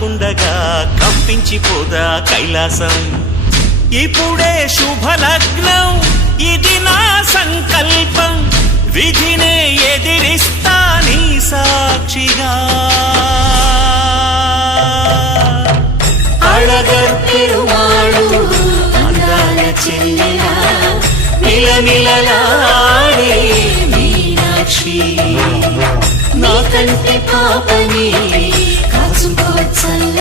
రాకుండగా కంపించిపోదా కైలాసం. ఇప్పుడే శుభలగ్నం, ఇది నా సంకల్పం, విధినే ఎదిరిస్తా నీ సాక్షిగా. అళగర్ పెరుమాళు అందాల చెల్లెలా మిలమిలలాడే మీనాక్షి, నీకంటే పాపని